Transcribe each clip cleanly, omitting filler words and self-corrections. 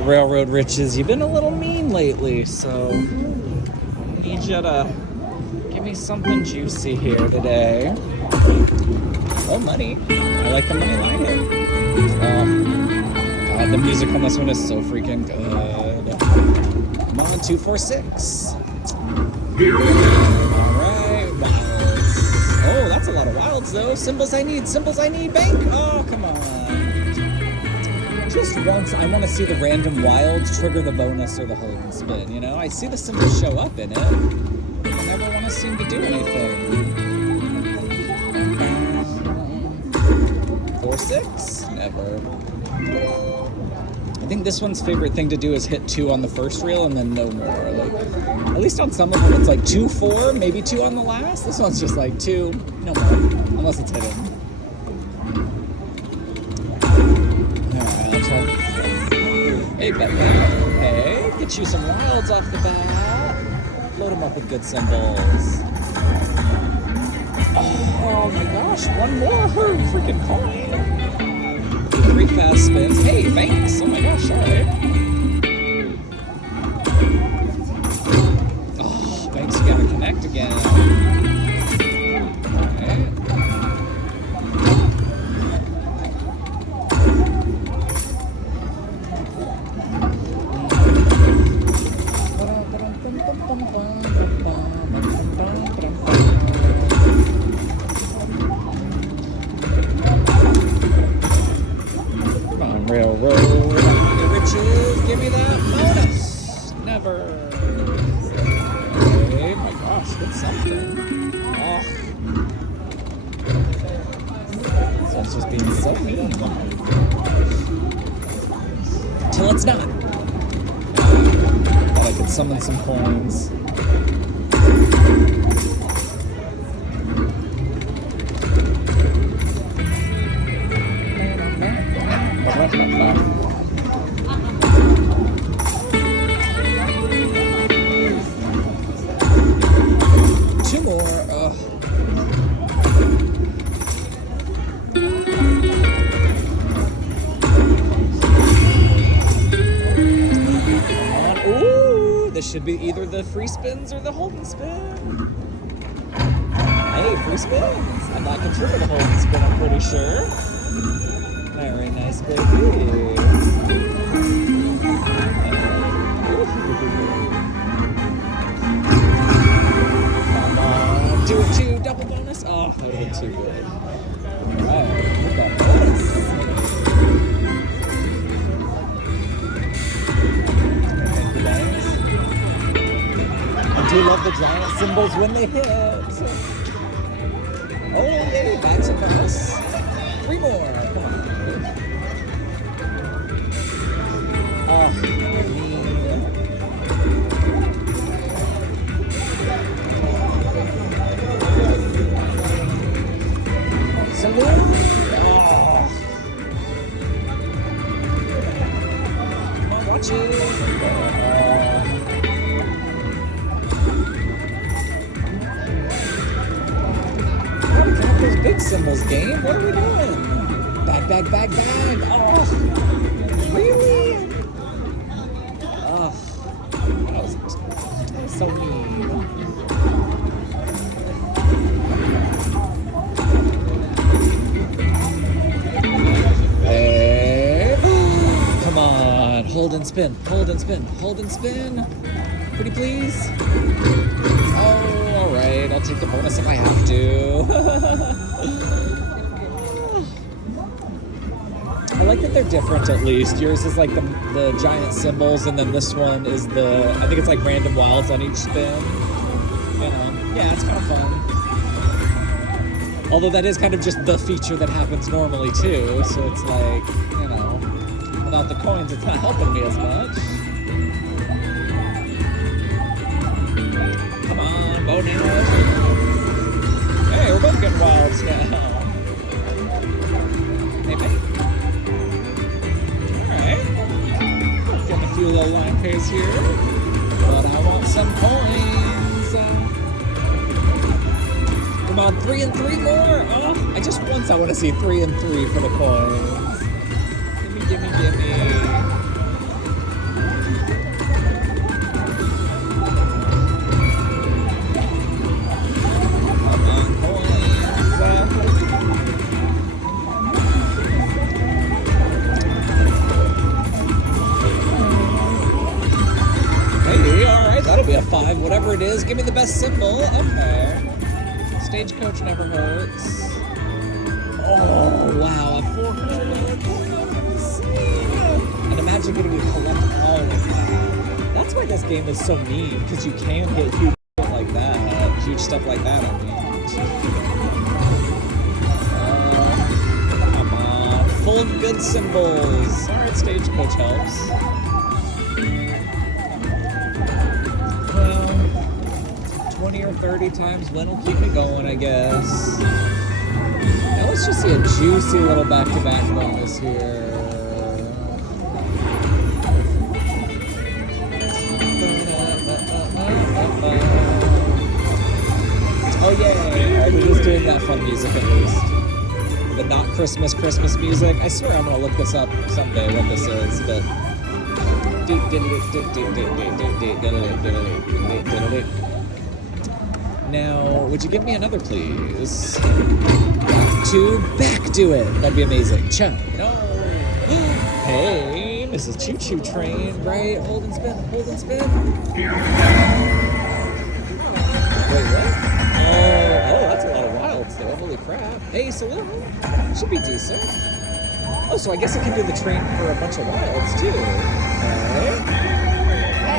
right, Railroad Riches, you've been a little mean lately, so I need you to give me something juicy here today. Oh, money. I like the money line hit. God, the music on this one is so freaking good. Come on, 246. Alright, wilds. Oh, that's a lot of wilds though. Symbols I need, bank. Oh, come on. Just once, I want to see the random wilds trigger the bonus or the hold and spin, you know? I see the symbols show up in it. I never want to seem to do anything. 4-6? Never. I think this one's favorite thing to do is hit 2 on the first reel and then no more. Like, at least on some of them it's like 2-4, maybe 2 on the last. This one's just like 2, no more, unless it's hidden. Alright, I'll try. Hey, hey, get you some wilds off the bat. Load them up with good symbols. Oh my gosh, one more freaking coin. 3 fast spins. Hey, banks! Oh my gosh, alright. Oh, banks, you gotta connect again. Alright. Railroad Riches, give me that bonus. Never. Okay, my gosh, get something. Oh. So it's just being so mean. Till it's not. Thought I could summon some coins. Two more. Ooh, this should be either the free spins or the hold and spin. Hey, free spins. I'm not controlling the hold and spin, I'm pretty sure. Very nice, baby. Come on, do it too, double bonus. Oh, that would have been too good. Alright, look at this. I do love the giant symbols when they hit. Oh, yay, back to us. 3 more. Come on. Oh, mean. Salute. Oh. Come on, watch it. Those big symbols, game. What are we doing? Bag. Oh, really? Oh, that was so mean. Hey. Come on. Hold and spin. Pretty please. Oh, all right. I'll take the bonus if I have to. I like that they're different at least. Yours is like the giant symbols, and then this one is I think it's like random wilds on each spin. You know, yeah, it's kind of fun. Although that is kind of just the feature that happens normally too, so it's like, you know, without the coins, it's not helping me as much. Come on, bonus. Hey, we're both getting wilds now. Hey, mate. Getting a few little line pays here, but I want some coins. Come on, 3 and 3 more. Oh, I want to see 3 and 3 for the coins. Gimme. 5, whatever it is. Give me the best symbol. Okay. Stagecoach never hurts. Oh, wow. A 400. And imagine getting to collect all of that. That's why this game is so mean, because you can get huge shit like that. Huge stuff like that, I mean. Come on. Full of good symbols. Alright, Stagecoach helps. Well, 20 or 30 times win will keep me going, I guess. Now let's just see a juicy little back-to-back bonus here. Oh yay! Alright, we're just doing that fun music at least. The not Christmas music. I swear I'm gonna look this up someday what this is, but now, would you give me another, please? Back to it. That'd be amazing. Chug. No. Hey, this is Choo Choo Train, right? Hold and spin. Hold and spin. Wait, what? Oh, that's a lot of wilds though. Holy crap. Hey, Saloon. Should be decent. Oh, so I guess I can do the train for a bunch of wilds too. Alright.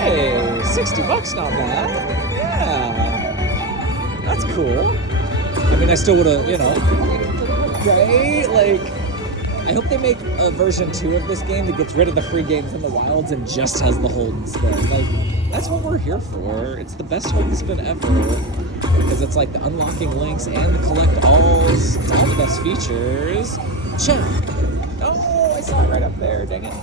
Hey, $60, not bad. Yeah. That's cool. I mean, I still would have, right? Like, I hope they make a version 2 of this game that gets rid of the free game from the wilds and just has the hold and spin. Like, that's what we're here for. It's the best hold and spin ever. Because it's like the unlocking links and the collect alls. It's all the best features. Check. Oh, I saw it right up there. Dang it.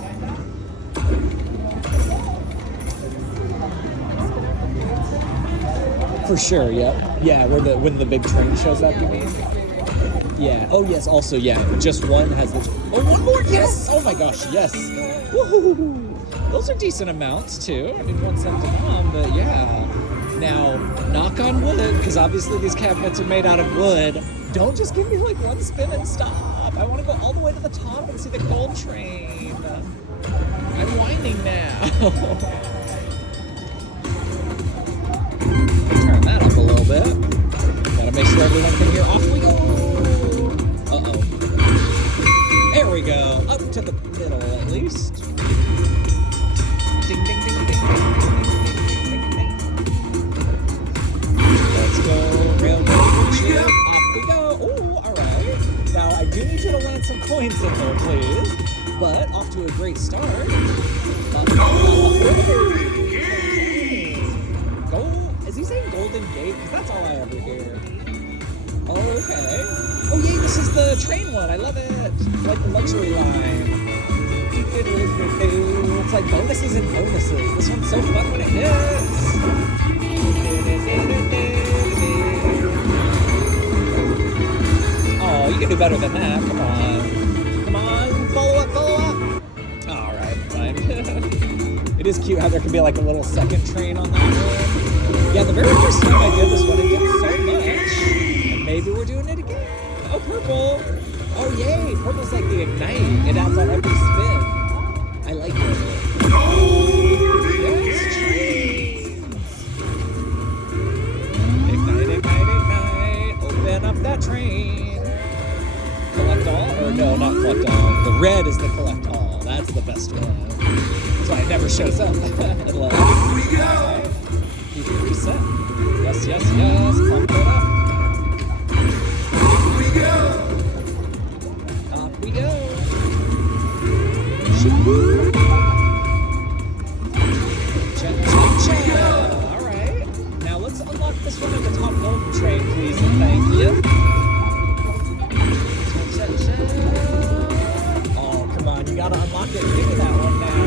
For sure, yep. Yeah, when the big train shows up, you mean? Yeah. Oh, yes, also, yeah. Just one has the... Oh, one more! Yes! Oh my gosh, yes! Woohoo! Those are decent amounts, too. I mean, 1 cent to mom, but yeah. Now, knock on wood, because obviously these cabinets are made out of wood. Don't just give me, like, one spin and stop. I want to go all the way to the top and see the gold train. I'm whining now. Turn that up a little bit. Gotta make sure everyone can hear. Off we go. Uh-oh. There we go. Up to the middle, at least. Ding, ding, ding, ding, ding, ding, ding, ding. Let's go. Railroad ship. Off we go. Oh, all right. Now, I do need you to land some coins in there, please. But off to a great start. Is he saying Golden Gate? Because that's all I ever hear. Oh, okay. Oh, yay, this is the train one. I love it. It's like the luxury line. It's like bonuses and bonuses. This one's so fun when it hits. Oh, you can do better than that. Come on. Come on. Follow up, follow up. All right, fine. It is cute how there can be like a little second train on that one. Yeah, the very first time I did this one, it did so much. And maybe we're doing it again. Oh, purple. Oh, yay. Purple's like the ignite. It adds on every spin. I like it. Yes, trains. Ignite, ignite, ignite. Open up that train. Collect all? Or no, not collect all. The red is the collect all. That's the best one. That's why it never shows up. Unless... Here we go. Reset. Yes, yes, yes. Pump it up. Up we go. Up we go. Shoo-hoo. Check, check, check. All right. Now let's unlock this one at the top golden train, please, and thank you. Check, check, check. Oh, come on. You gotta unlock it. Give me that one now.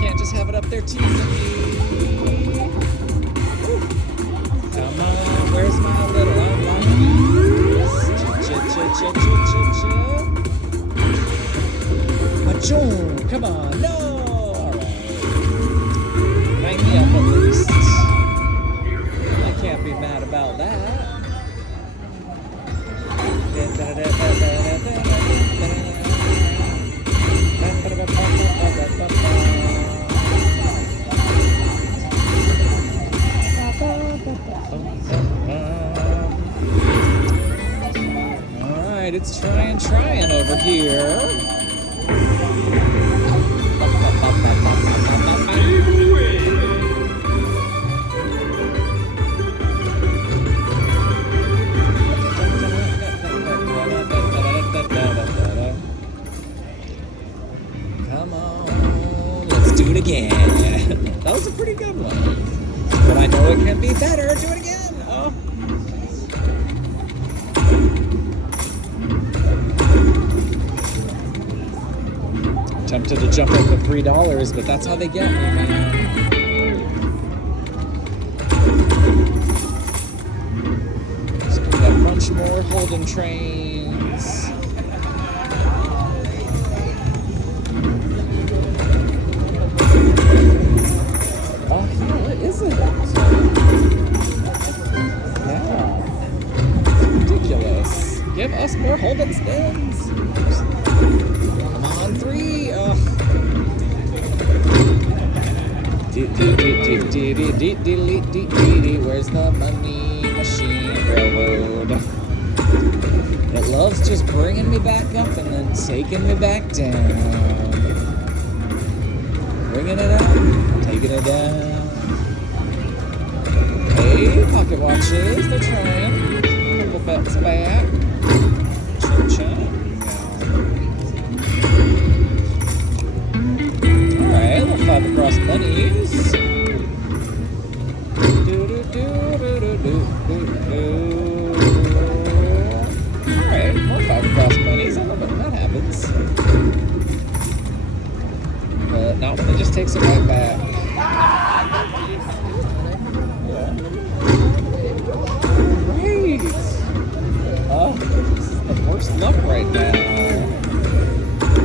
Can't just have it up there teasing me. Come on, where's my little unlock piece? Cha-cha-cha-cha-cha-cha. Achoo, come on, no! Alright. Rank me up at least. I can't be mad about that. Come on, let's do it again. That was a pretty good one. But I know it can be better. Do it again. Oh. Tempted to jump up at $3, but that's how they get me, man. Just give me a bunch more Holden trains. Oh, yeah, what is it? Yeah. It's ridiculous. Give us more Holden spins. Come on, 3. Where's the money machine railroad? It loves just bringing me back up and then taking me back down. Bringing it up, taking it down. Hey, pocket watches, they're trying. A couple bets back. Chum-chum. Alright, little 5 across bunnies. Alright, more 5 across bunnies. I love it when that happens. But not when it just takes it right back. Great! Oh, this is the worst luck right now.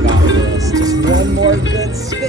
Got this. Just one more good spin.